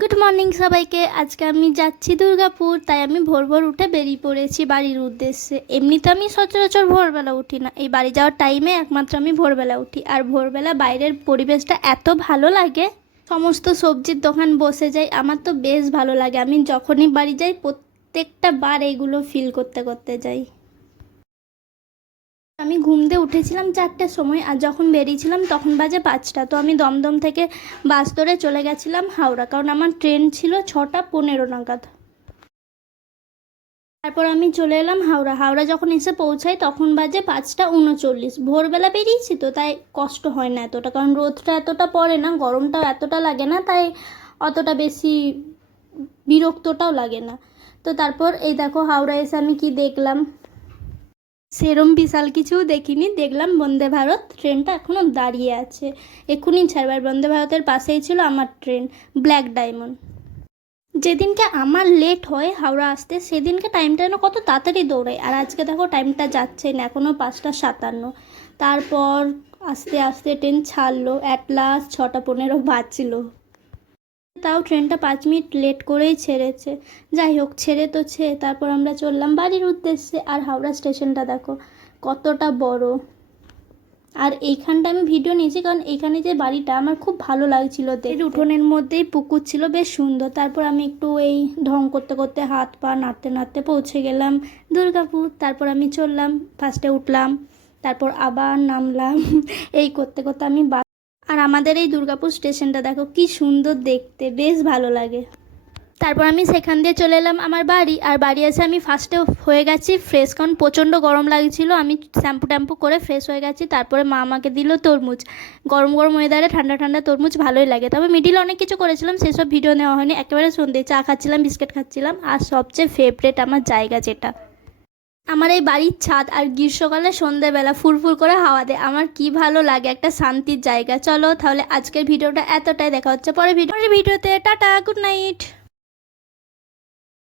Good morning সবাইকে। আজকে আমি যাচ্ছি দুর্গাপুর, তাই আমি ভোর ভোর উঠে বেরিয়ে পড়েছি বাড়ির উদ্দেশ্যে। এমনিতে আমি সচরাচর ভোরবেলা উঠি না, এই বাড়ি যাওয়ার টাইমে একমাত্র আমি ভোরবেলা উঠি। আর ভোরবেলা বাইরের পরিবেশটা এত ভালো লাগে, সমস্ত সবজির দোকান বসে যায়, আমার তো বেশ ভালো লাগে। আমি যখনই বাড়ি যাই প্রত্যেকটা বার এইগুলো ফিল করতে করতে যাই। আমি ঘুম দিয়ে উঠেছিলাম 4টের সময়, আর যখন বেরিয়েছিলাম তখন বাজে 5টা। তো আমি দমদম থেকে বাস ধরে চলে গেছিলাম হাওড়া, কারণ আমার ট্রেন ছিল 6টা 15 নাগাদ। তারপর আমি চলে এলাম হাওড়া। হাওড়া যখন এসে পৌঁছাই তখন বাজে 5টা 39। ভোরবেলা বেরিয়েছি তো তাই কষ্ট হয় না এতটা, কারণ রোদটা এতটা পড়ে না, গরমটাও এতটা লাগে না, তাই অতটা বেশি বিরক্তটাও লাগে না। তো তারপর এই দেখো হাওড়া এসে আমি কি দেখলাম, সেরম বিশাল কিছু দেখিনি। দেখলাম বন্দে ভারত ট্রেনটা এখনও দাঁড়িয়ে আছে, এক্ষুনি ছাড়বার। বন্দে ভারতের পাশেই ছিল আমার ট্রেন, ব্ল্যাক ডায়মন্ড। যেদিনকে আমার লেট হয় হাওড়া আসতে, সেদিনকে টাইমটা যেন কত তাড়াতাড়ি দৌড়ায়। আর আজকে দেখো টাইমটা যাচ্ছে না, এখনও 5টা 57। তারপর আস্তে আস্তে ট্রেন ছাড়লো, অ্যাট লাস্ট 6টা 15 বাজছিল। তাও ট্রেনটা 5 মিনিট লেট করেই ছেড়েছে। যাই হোক, ছেড়ে তো তারপর আমরা চললাম বাড়ির উদ্দেশ্যে। আর হাওড়া স্টেশনটা দেখো কতটা বড়। আর এইখানটা আমি ভিডিও নিয়েছি কারণ এইখানে যে বাড়িটা আমার খুব ভালো লাগছিল দেখতে। উঠোনের মধ্যেই পুকুর ছিল, বেশ সুন্দর। তারপর আমি একটু এই ঢং করতে করতে হাত পা নাড়তে নাড়তে পৌঁছে গেলাম দুর্গাপুর। তারপর আমি চললাম, ফার্স্টে উঠলাম, তারপর আবার নামলাম এই করতে করতে আমি আর আমাদের এই দুর্গাপুর স্টেশনটা দেখো কি সুন্দর দেখতে, বেশ ভালো লাগে। তারপর আমি সেখান দিয়ে চলে এলাম আমার বাড়ি। আর বাড়ি এসে আমি ফার্স্টে হয়ে গেছি ফ্রেশ, কারণ প্রচণ্ড গরম লাগছিল। আমি শ্যাম্পু ট্যাম্পু করে ফ্রেশ হয়ে গেছি। তারপরে মা আমাকে দিল তরমুজ। গরম গরম ওয়েদারে ঠান্ডা ঠান্ডা তরমুজ ভালোই লাগে। তবে মিডিলে অনেক কিছু করেছিলাম, সেসব ভিডিও নেওয়া হয়নি। একেবারে সন্ধ্যে চা খাচ্ছিলাম, বিস্কিট খাচ্ছিলাম। আর সবচেয়ে ফেভারেট আমার জায়গা যেটা, আমার এই বাড়ির ছাদ। আর গ্রীষ্মকালে সন্ধ্যেবেলা ফুরফুর করে হাওয়া দেয়, আমার কি ভালো লাগে, একটা শান্তির জায়গা। চলো তাহলে আজকের ভিডিওটা এতটাই, দেখা হচ্ছে পরের ভিডিওতে। Tata, good night.